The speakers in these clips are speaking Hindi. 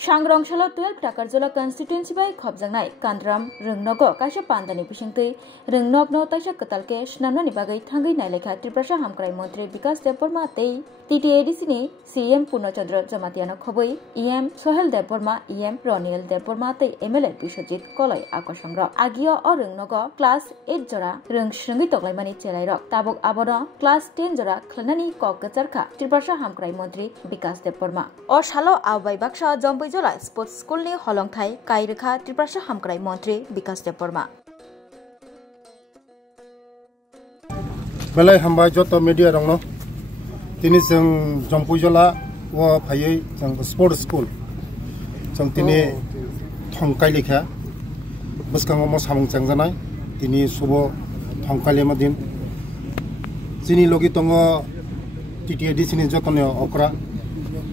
सांग्रांशाला 12 टाकारजला कन्स्टिट्युएन्सी बाय खबजांनाय कान्द्राम रोंनगो कायसा पान्दानि बिसिंतै रोंनगनो ताइसा कतालके स्नामनानि बागै थांगै नायलेखा त्रिपुरा हामक्राय मंत्री विकास देबबर्मा तै टीटीएडीसी नि सीएम पूर्णचंद्र जमातियानो खबै ईएम सोहेल देबबर्मा ईएम रनिल देबबर्मा तै एमएलए विश्वजित कलय आकर्षंग्र आगियो अ रोंनगो क्लास 8 जरा रोंस्रंगै तगलायमानि चेलायरक ताबक आबनो क्लास 10 जरा खलनानि कक गचारखा त्रिपुरा हामक्राय मंत्री विकास देबबर्मा अ सालो आवबाय बाक्सा जम्बै जला स्पोर्ट्स स्कूल नि हलंथाय कायरेखा त्रिपुरा हामक्राय मंत्री विकास देबबर्मा बेलाय हामबाय जत मीडिया रंनो तिनी जों जम्पुजला व फायै जों स्पोर्ट्स स्कूल जों तिनी थंकाय लेखा बसकांगो म सामं चांजानाय तिनी सुबो थंकाले मदिन जिनि लगी तंग टीटीएडीसी नि जतने अकरा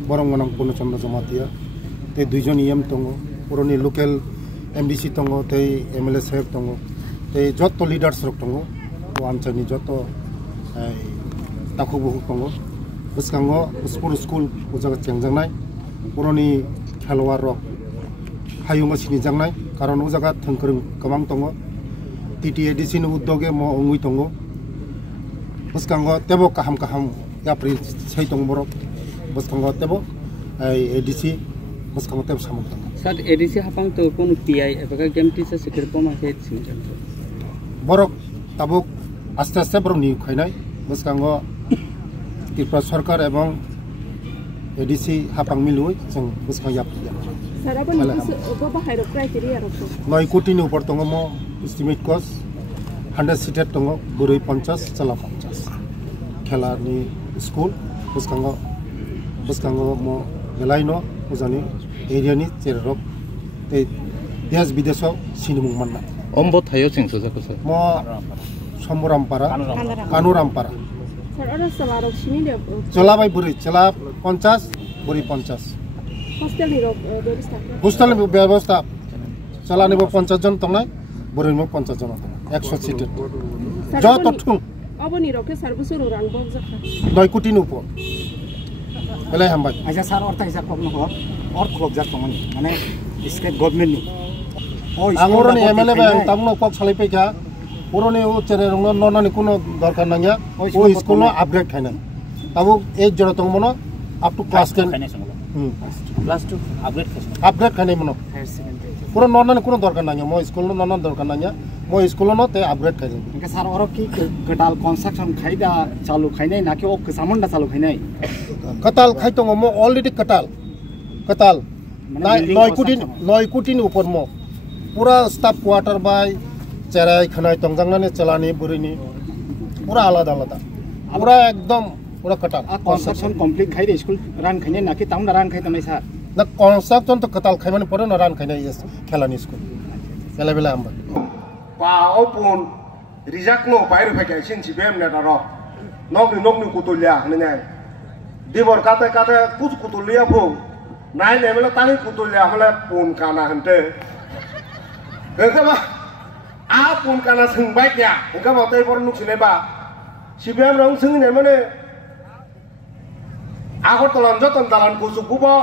बरंगनंग पूर्णचंद्र जमातिया ते दुइजन ईएम तंग पुरनि लोकल एमडीसी तंग ते एमएलए साहेब तंग ते जत लीडर्स रक तंग व आमचानि जत ताखु बहु तंग बसकांगो स्पोर्ट्स स्कूल उजागा चेंजांनाय पुरनि खेलवार रक हायुमा सिनि जांनाय कारण उजागा थंखरं गोबां दङ टीटीएडीसी नि उद्योगे म अंगुइ दङ बसकांगो तेबो काहाम याप्रि छै दङ बरक बसकांगो तेबो एडीसी बसकांगो तेबो सामु दङ सर एडीसी हापां तो कोन पीआई एबा गेम टीचर सिकिर पमा के सिंजन बरक ताबो आस्ते आस्ते बरक नि खैनाय बसकांगो त्रिपुरा सरकार एवं एडीसी हापां मिलुय जों बसकां याप्रि सर अब निकुस बाहायरो क्राइटेरिया रखो 9 कोटी नि ऊपर दङ म एस्टिमेट कस्ट 100 सीटेड दङ बुरै 50 चला 50 खेलानि स्कूल बसकांगो म बेलायनो उजानि एरियानि जेरक ते देश विदेशआव सिनेमुं मानना अम्बो थायो सिंसो जाको सर म समरामपारा कानुरामपारा सर अर सलारो सिनि चलाबाय बुरै चला 50 बुरै 50 हस्टेल नि व्यवस्था चलानिबो 50 जन तंनाय बुरैनिबो 50 जन तंनाय 100 सीटेड जत थुं अबनि रके सर्विस रां बक जाखा 9 कोटी नि ऊपर बेलाय हामबाय आजा सार और ताइसा खबनो हो और खब जा तंगन माने स्टेट गवर्नमेंट नि आंगरनि एमएलए बे तामनो पक सालायफैखा पुरनि उ चेरे रंनो ननानि कोनो दरकार नांया ओ स्कूल नो अपग्रेड खायना ताबो 1 जरा तंगमनो up to class 10 class 2 upgrade खाने मनो पूरा नॉन कोनो दरकार नांया मो स्कूल नो नॉन दरकार नांया मो स्कूल नो ते अपग्रेड खाने इनका सार और की कटाल कंस्ट्रक्शन खाइदा चालू खाइनै नाके ओ सामन्डा चालू खाइनै कताल खाइतंग मो ऑलरेडी कताल 9 कोटी नि ऊपर मो पूरा स्टाफ क्वार्टर बाय चेराय खनाय तंगजांनाने चलानि बुरैनि पूरा आलादा पूरा एकदम पूरा कटाल कंस्ट्रक्शन कंप्लीट खाइदे स्कूल रान खाइनै नाके तामना रान खाइतमै सार ना कंस्ट्रक्शन तो कताल खाइमाने परे न रान खाइनै यस खेलानि स्कूल बेला आम्बा पा ओपुन रिजाक नो बाइर फैके सिनसि बेम ने दारो नगनि कुतुलिया हने दिबर काते कुछ कुतुलिया फो नाय लेबेला तानि कुतुलिया हले पुन काना हनते हेकबा आ पुन काना सोंबाय क्या हेकबा तै बर नुसिने बा सिबिएम रं सोंने माने आगरतला जतन दालान गुजुगुबो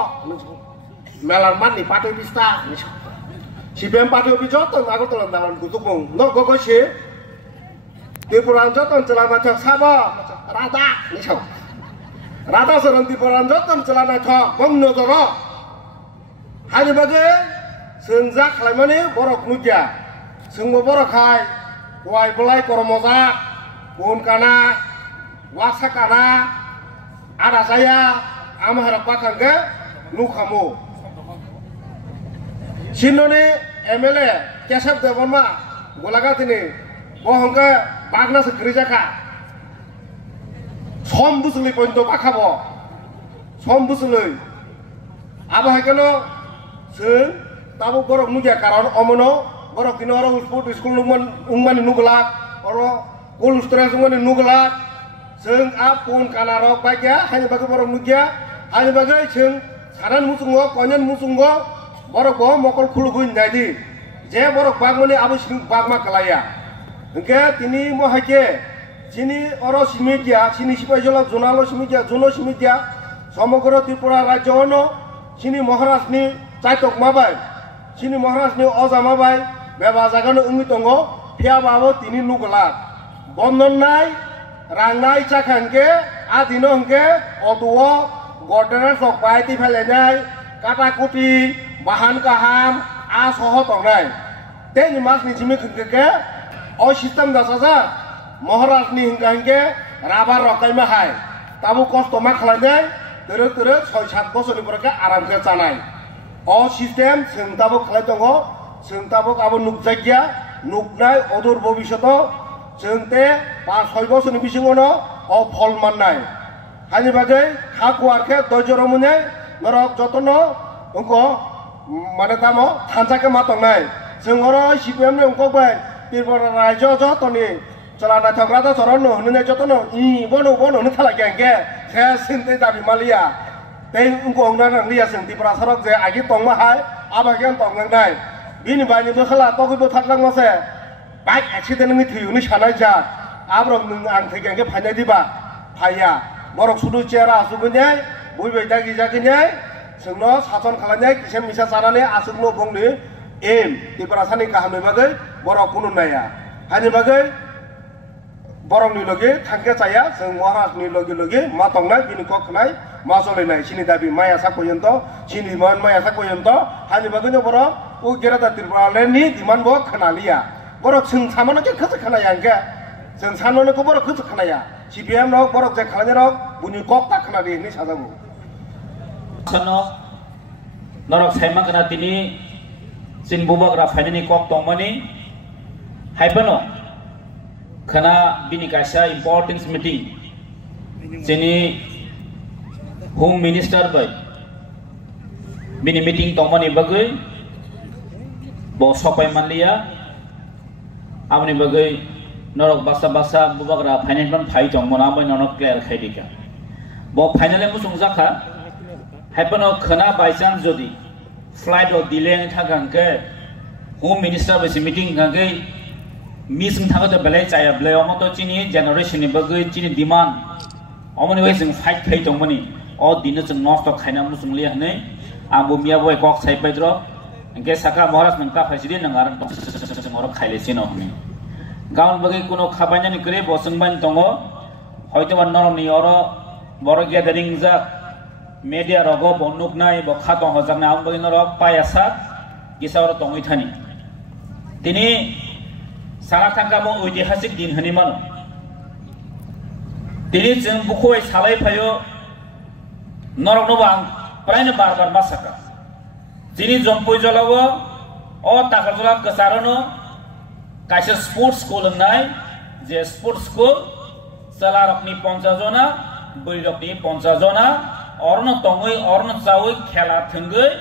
मेलार माननि पाटे बिस्ता सिबिएम पाटे बिजतन आगरतला दालान गुजुगुं न गगसे त्रिपुरा जतन चलाना छ साबा राधा निछौ राधा सरन त्रिपुरा जतन चलाना छ बंनो जरो हानि बागे सोंजा खालामनानै बरक नुदिया सोंबो बरखाय वाय बलाय करमजा बन काना वासा काना ada saya ama harap bakang ke lukamu sinone MLA kesap deborma golagat ini bohong ke bagna segerja ka som busuli pointo bakabo som busuli aba hakeno se tabu borok nuja karon omono borok dinoro sport school umman nuglak oro gol stres umman nuglak जों आपुन काना रक बायया हानि बागे बरक नुगिया हानि बागे जों सारान मुसुंगो कन्यान मुसुंगो बरक बो मकल खुलुगुइन नायदि जे बरक बागमनि आबो सिं बागमा कलाया ओंके तिनि मोहाके जिनि अरो सिमिदिया सिनि सिपाइजला जुनालो सिमिदिया जुनो सिमिदिया समग्र त्रिपुरा राज्यनो सिनि महाराजनि Caitok mabai, sini Maharaj ni oza mabai, beba jaga no ungi tongo, pia babo tini nugulat. Bondon nai, rang nai cakangke, adino hangke, oduo, gordener sok pai ti pelenai, kata kuti, bahan kaham, asoho tong nai. Teni mas ni jimi kengke, o sistem dasaja, Maharaj ni hingke, rabar rokai mahai. Tabu kosto makhalanya, terus 6-7 bosor ni mereka aram ke canai. O sistem sengtabo khalai tongo, sengtabo abo nukjagya, nuknai odur bobishoto, sengte 5-6 bosor ni bisingono, o phol mannai. Hani bagai haku arke dojoromunye, norok jotono, ungko mane tamo thanjake matong nai. Sengoro CPM ne ungko bai, Tripura Raja jotoni, celana thagrata sorono, hune jotono, bono ni thala gengge, saya sinte dabi malia. Teng ungko ongna ria sing Tripura sarok je agi tong mahai, abagian tong ngai. Bini bani bekhala toki bo thaklang mase. Bike accident ngi thiyu ni sanai ja. Abrok nung ang thegenge phanai diba. Phaya. Borok sudu chera asugunyai, buibai dagi jaginyai, sengno sason khalanyai kisem misa sarane asugno bongni em Tripura sani kahamne bagai borok kunun naya. Hani bagai borok ni loge thangke chaya seng Maharaj ni loge matong nai bini kok nai masole nai sini dabi maya sakoyento sini man maya sakoyento hani bagai borok u gerada Tripura leni diman bo khanalia borok seng samano ke khasa khanaya angke seng samano ko borok khasa khanaya CPM rok borok je khalanya rok buni kok ta khanari ni sajabu sano norok saima kana tini sin bubak ra phainani kok tongmani haibano khana bini kaisa importance meeting sini home minister bai bini meeting tongmani bagai bo sopai manliya amni bagai norok basa bubak ra financial phai tongmona bai norok clear khaidika bo finally musung jakha haibano khana by chance jodi flight or delay thagangke home minister bai meeting gangai Mising thago to belai chaya belai omoto chini generation ni bagai chini demand omoni wai sing fight khai tongmani o dino chung nosto khaina musung li hne ambu mia boy kok sai pedro engke saka Maharaj nangka phaisidi nangaran tong moro khaile sino hne gaun bagai kuno khabanya ni kre bosungban tongo hoyto banno ni oro boro gathering ja media rogo bonuk nai bo khatong hojangna am bagai norok payasa kisawro tongoi thani tini Salah tangkamo ঐতিহাসিক din hani mano. Tini jeng bukhoi salai phayo norok no bang praine bar masaka. Tini jompoi jolawo o takarjola kasarono kaisa sports school nai je sports school salarokni 50 jona boirokni 50 jona orno tongoi orno chawoi khela thungoi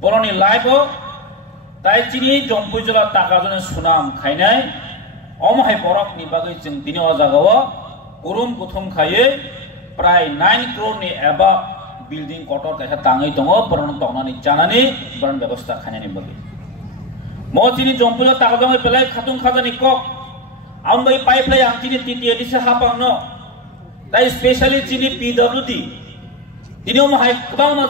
boroni live তাই চিনি জম্পুজলা টাকা জনে সুনাম খাইনাই অমহাই বরক ni bagai jeng dini o jagao kurum kuthum khaye prai 9 crore ni aba building kotor kaisa tangai tongo porno tongnani janani baran ব্যবস্থা khainani bagai mo chini jompujo টাকা jome pelai khatung khajani kok ambai pipeline ang chini titiya dise hapangno tai specially chini PWD dini omhai kubang ma